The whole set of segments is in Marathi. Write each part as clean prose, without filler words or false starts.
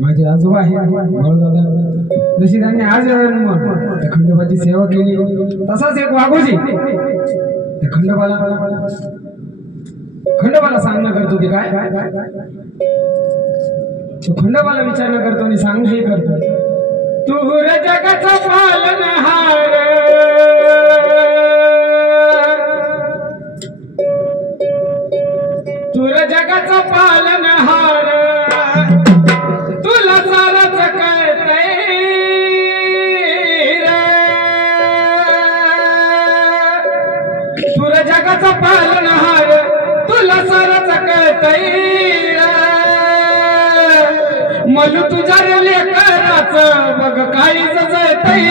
माझे आजोबा आहे दादा, जशी त्यांनी आज खंडोबाची सेवा केली तसाच एक वाघोजी त्या खंडोबाला सांगणं करतो ते काय तो खंडोबाला विचारणं करतो आणि सांगणं हे करतो, तू जगाचा पालनहार, तू जगाचा पालनहार, तुला सारच कळतंय रे, तू जगाचा पालनहार, तुला सारच कळतंय रे, मलू तुझ्या लेकराचं बघ काही जळतंय,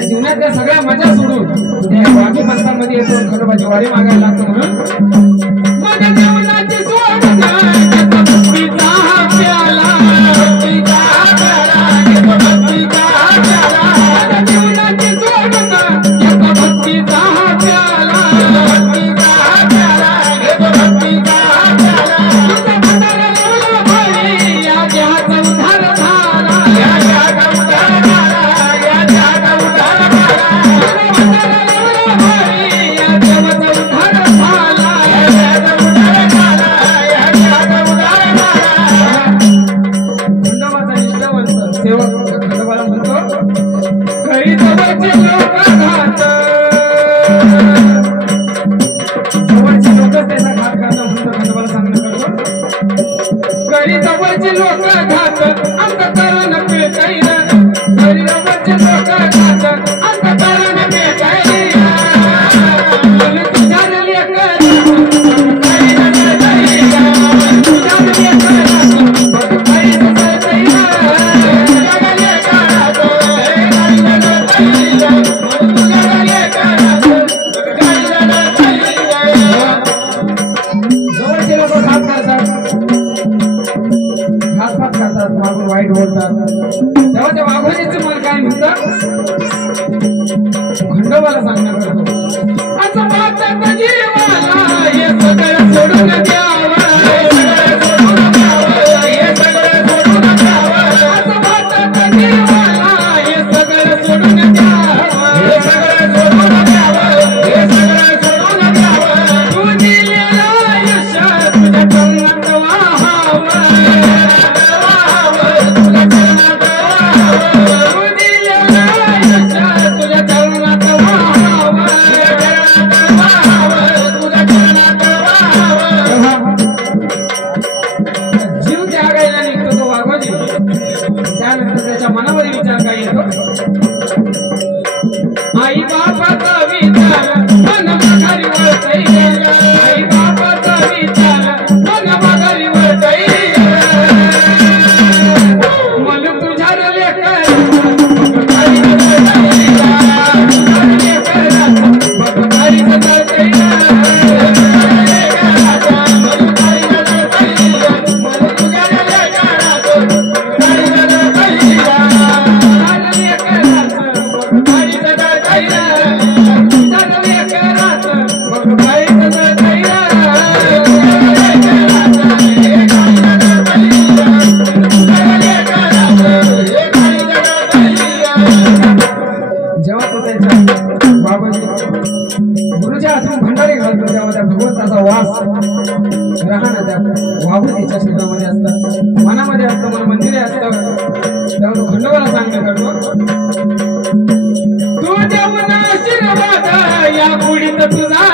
जीवनातल्या सगळ्या मजा सोडून वाघी पंथामध्ये येतो, खंडोबाची वारी मागायला लागतो म्हणून माझ्या जीवनाची सोडून भक्तीचा प्याला, भक्तीचा प्याला, भक्तीचा प्याला, माझ्या जीवनाची सोडून भक्तीचा प्याला, भक्तीचा प्याला, भक्तीचा प्याला, या जहाचा उद्धार झाला, या जहाचा उद्धार झाला, या जहाचा उद्धार झाला, या जहाचा उद्धार झाला, या जहाचा उद्धार झाला, या जहाचा उद्धार झाला. खंडोबाचा निष्ठावंत सेवक खंडोबाला म्हणतो, काही जवळचे लोक घात, जवळचे लोकच त्याचा घात करतात म्हणतो खंडोबाला सांगणं करतो, काही जवळचे लोक घात अंतःकरण पेटाई, काही जवळचे लोक घात अंतःकरण पेटाई, तुझ्या लेकराचं काही जळतंय, तुझ्या लेकराचं काही जळतंय, तुझ्या लेकराचं काही जळतंय, तुझ्या लेकराचं काही जळतंय. जवळचे लोक घात करतात, घातपात करतात, मागून वाईट बोलतात, तेव्हा त्या वाघोजीचं मन काय म्हणतं, खंडोबाला सांगणं करतो, असं वाटतं जीवाला हे सगळं सोडून द्यावं, हे सगळं सोडून द्यावं, हे सगळं सोडून द्यावं, असं वाटतं जीवाला हे सगळं सोडून द्यावं, हे सगळं सोडून द्यावं, हे सगळं सोडून द्यावं, तू दिलेलं आयुष्य तुझ्या चरणात वाहावं, तुझ्या चरणात वाहावं, तू दिलेलं आयुष्य तुझ्या चरणात वाहावं, तुझ्या चरणात वाहावं, तुझ्या चरणात वाहावं. जीव त्यागायला निघतो तो वाघोजी, त्यानंतर त्याच्या मनामध्ये विचार काय येतो, आई बापाचा विचार मन माघारी वळतंय, आई बापाचा विचार मन माघारी वळतंय, मला तुझ्या लेकराचं काही जळतंय, तुझ्या लेकराचं काही जळतंय, जेव्हा तो त्यांच्या बाबाजी गुरुच्या हातून भंडारी घालतो तेव्हा त्या भगवंताचा वास राहणं त्या वाघोजीच्या शरीरामध्ये असतं, मनामध्ये असतं, मन मंदिरे असतं, तेव्हा तो खंडोबाला सांगणं करतो, तू देऊन आशीर्वाद या गुढीत तुझा